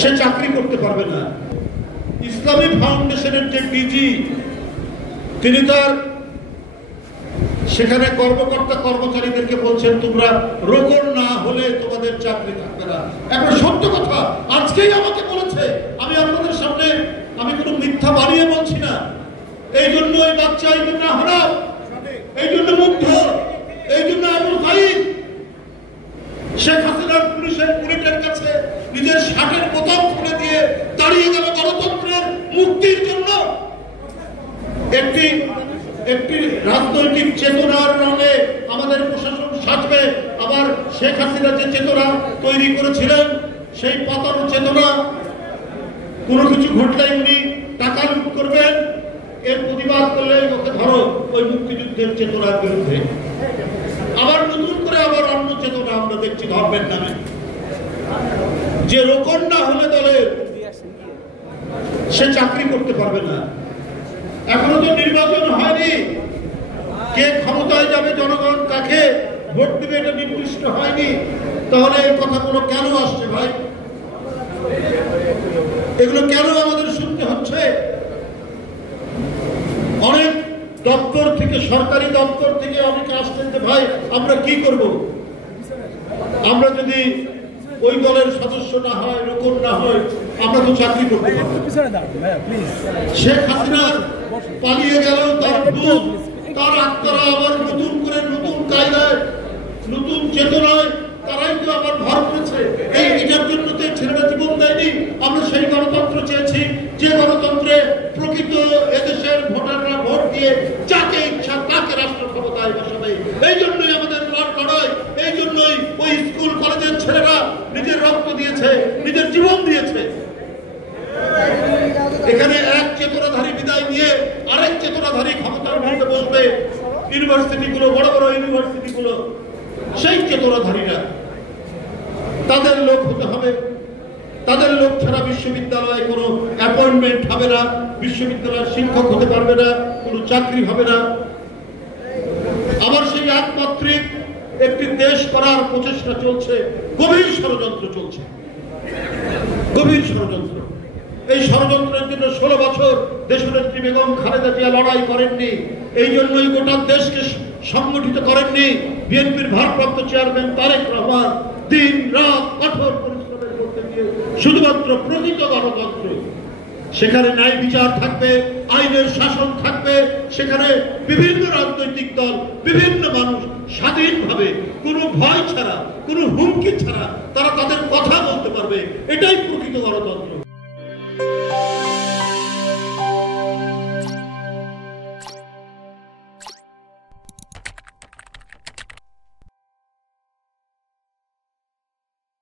সে চাকরি করতে পারবে না। ইসলামী ফাউন্ডেশনের যে ডিজি তিনি তার সেখানে কর্মকর্তা কর্মচারীদেরকে বলছেন তোমরা রোগন না হলে তোমাদের চাকরি থাকবে না। এখন সত্য কথা আজকেই আমাকে বলেছে, আমি আপনাদের সামনে আমি কোনো মিথ্যা বানিয়ে বলছি না। এই জন্য এই বাচ্চা, এই জন্য হারাম, এই জন্য মুগ্ধ, এই জন্য আবুল খাইর শেখ হাসিনার পুলিশের বুলেটের কাছে নিজের শার্টের বোতাম খুলে দিয়ে দাঁড়িয়ে গেল গণতন্ত্রের মুক্তির জন্য। একটি রাজনৈতিক চেতনার রঙে আমাদের প্রশাসন সাজবে, আবার শেখ হাসিনা যে চেতনা তৈরি করেছিলেন সেই পাতানো চেতনা, কোনো কিছু ঘটলেই উনি টাকা লুট করবেন, এর প্রতিবাদ করলে ওকে ধরো ওই মুক্তিযুদ্ধের চেতনার বিরুদ্ধে। আবার নতুন করে আবার অন্য চেতনা আমরা দেখছি ধর্মের নামে, যে রোকন না হলে দলের সে চাকরি করতে পারবে না। এখনো তো নির্বাচন হয়নি, কে ক্ষমতায় যাবে, জনগণ কাকে ভোট দিবে এটা নির্দিষ্ট হয়নি। তাহলে এই কথাগুলো কেন আসছে ভাই? এগুলো কেন আমাদের শুনতে হচ্ছে? অনেক দপ্তর থেকে, সরকারি দপ্তর থেকে অনেকে আসছেন যে ভাই আমরা কি করব, আমরা যদি ওই দলের সদস্য না হয়, রোকন না হয়, আমরা তো চাকরি করতে পারবো। শেখ হাসিনা পালিয়ে গেল, তার আত্মারা আবার নতুন করে নতুন কায়দায় নতুন চেতনায় তারাই তো আবার ভর করেছে। এটার জন্য তো ছেলেরা জীবন দেয়নি। আমরা সেই গণতন্ত্র চেয়েছি যে গণতন্ত্রে প্রকৃত এদেশের ভোটাররা ভোট দিয়ে যাকে ইচ্ছা তাকে রাষ্ট্র ক্ষমতায় বসাবে। এই জন্যই আমাদের লড়াই, এই জন্যই ওই স্কুল কলেজের ছেলেরা নিজের রক্ত দিয়েছে, নিজের জীবন দিয়েছে। এখানে এক চেতনাধারী বিদায় নিয়ে আরেক চেতনাধারী ক্ষমতার মধ্যে বসবে। ইউনিভার্সিটিগুলো, বড় বড় ইউনিভার্সিটিগুলো, সেই চেতনাধারীরা তাদের লোক হতে হবে। তাদের লোক ছাড়া বিশ্ববিদ্যালয়ে কোনো অ্যাপয়েন্টমেন্ট হবে না, বিশ্ববিদ্যালয়ের শিক্ষক হতে পারবে না, কোনো চাকরি হবে না। আবার সেই একমাত্রিক একটি দেশ করার প্রচেষ্টা চলছে, গভীর ষড়যন্ত্র চলছে, গভীর ষড়যন্ত্র। এই ষড়যন্ত্রের জন্য 16 বছর দেশনেত্রী বেগম খালেদা জিয়া লড়াই করেননি। এই জন্যই গোটা দেশকে সংগঠিত করেননি বিএনপির ভারপ্রাপ্ত চেয়ারম্যান তারেক রহমান। দিন রাত কঠোর পরিশ্রমের মধ্যে দিয়ে শুধুমাত্র প্রকৃত গণতন্ত্র, সেখানে ন্যায় বিচার থাকবে, আইনের শাসন থাকবে, সেখানে বিভিন্ন রাজনৈতিক দল, বিভিন্ন মানুষ স্বাধীনভাবে কোনো ভয় ছাড়া, কোনো হুমকি ছাড়া তারা তাদের কথা বলতে পারবে। এটাই প্রকৃত গণতন্ত্র।